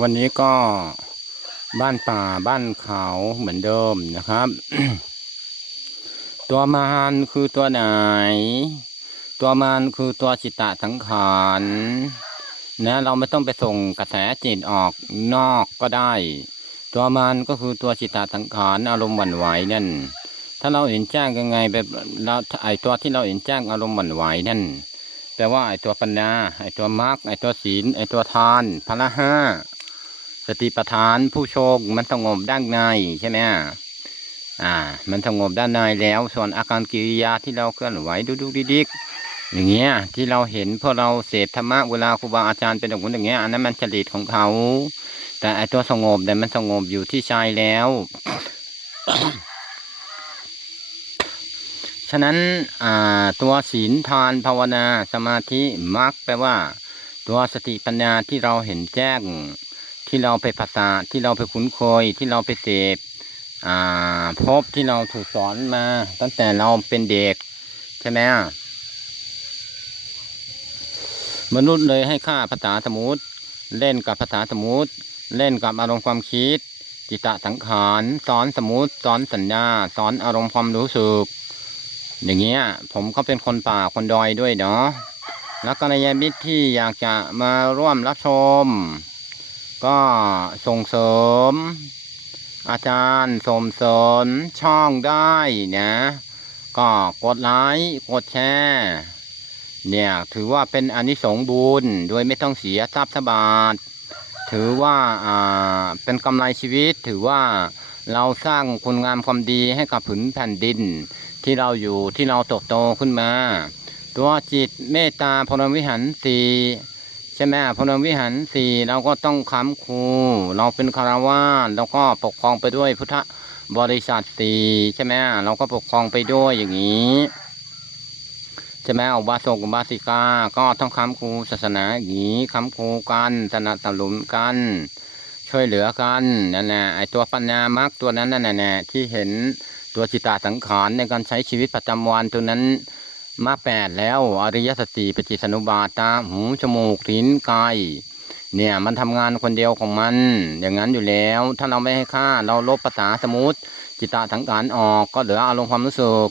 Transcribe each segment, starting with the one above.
วันนี้ก็บ้านป่าบ้านเขาเหมือนเดิมนะครับ ตัวมารคือตัวไหน ตัวมารคือตัวจิตตะสังขารนะเราไม่ต้องไปส่งกระแสจิตออกนอกก็ได้ ตัวมารก็คือตัวจิตตะสังขารอารมณ์หวั่นไหวนั่น ถ้าเราเห็นแจ้งยังไงแบบเราไอตัวที่เราเห็นแจ้งอารมณ์หวั่นไหวนั่น แปลว่าไอตัวปัญญา ไอตัวมรรคไอตัวศีล ไอตัวทานพละห้าสติปัฏฐานผู้โชคมันสงบด้านในใช่ไหมอ่า มันสงบด้านในแล้ว ส่วนอาการกิริยาที่เราเคลื่อนไหวดุดุดิดิกอย่างเงี้ย ที่เราเห็นพวกเราเสพธรรมะเวลาครูบาอาจารย์เป็นอย่างนู้นอย่างเงี้ยอันนั้นมันจริตของเขา แต่ไอตัวสงบแต่มันสงบอยู่ที่ใจแล้ว ฉะนั้นตัวศีลทานภาวนาสมาธิมรรคแปลว่า ตัวสติปัญญาที่เราเห็นแจ้ง ที่เราไปภาษาที่เราไปคุ้นเคยที่เราไปเสพพบที่เราถูกสอนมา ตั้งแต่เราเป็นเด็ก ใช่ไหมมนุษย์เลยให้ค่าภาษาสมุติเล่นกับภาษาสมุติเล่นกับอารมณ์ความคิด จิตตสังขารสอนสมุติสอนสัญญา สอนอารมณ์ความรู้สึก อย่างเงี้ยผมก็เป็นคนป่าคนดอยด้วยเนาะแล้วก็ในยามิตรที่อยากจะมาร่วมรับชม ก็ส่งเสริม อาจารย์ส่งเสริมช่องได้นะ ก็กดไลค์กดแชร์เนี่ยถือว่าเป็นอนิสงส์บุญโดยไม่ต้องเสียทรัพย์สบาทถือว่าอ่าเป็นกำไรชีวิตถือว่า เราสร้างคุณงามความดีให้กับผืนแผ่นดิน ที่เราอยู่ที่เราโตโตขึ้นมา ตัวจิตเมตตาพรหมวิหารสี่ใช่ไหมพรหมวิหารสี่เราก็ต้องค้ำคูเราเป็นคารวาสเราก็ปกครองไปด้วยพุทธบริษัทสี่ใช่ไหมเราก็ปกครองไปด้วยอย่างนี้ใช่ไหมอุบาสกอุบาสิกา ก็ต้องค้ำครูศาสนาอย่างนี้ค้ำครูกันสนับสนุนกัน ช่วยเหลือกันนั่นแหละไอตัวปัญญามรรคตัวนั้นนั่นแหละที่เห็นตัวจิตตาสังขารในการใช้ชีวิตประจำวันตัวนั้นมาแปดแล้วอริยสัจสี่ปฏิสนุบาตาหูจมูกลิ้นกายเนี่ยมันทำงานคนเดียวของมัน อย่างนั้นอยู่แล้ว ถ้าเราไม่ให้ค่าเราลบภาษาสมุติจิตตาสังขารออกก็เหลืออารมณ์ความรู้สึก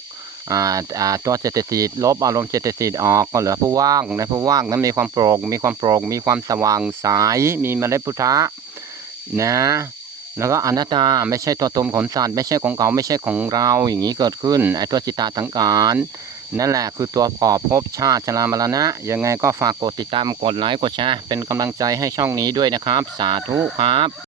อ่าอ่าตัวเจตสิกลบอารมณ์เจตสิกออกก็เหลือผู้ว่างในผู้ว่างนั้นมีความโปร่งมีความโปร่งมีความสว่างใสมีเมล็ดพุทธะ นะ แล้วก็อนัตตาไม่ใช่ตัวตนของสัตว์ไม่ใช่ของเขาไม่ใช่ของเราอย่างนี้เกิดขึ้นไอ้ตัวจิตตาสังการนั่นแหละคือตัวก่อภพชาติชรามรณะ ยังไงก็ฝากกดติดตามกดไลค์กดแชร์เป็นกำลังใจให้ช่องนี้ด้วยนะครับ สาธุครับ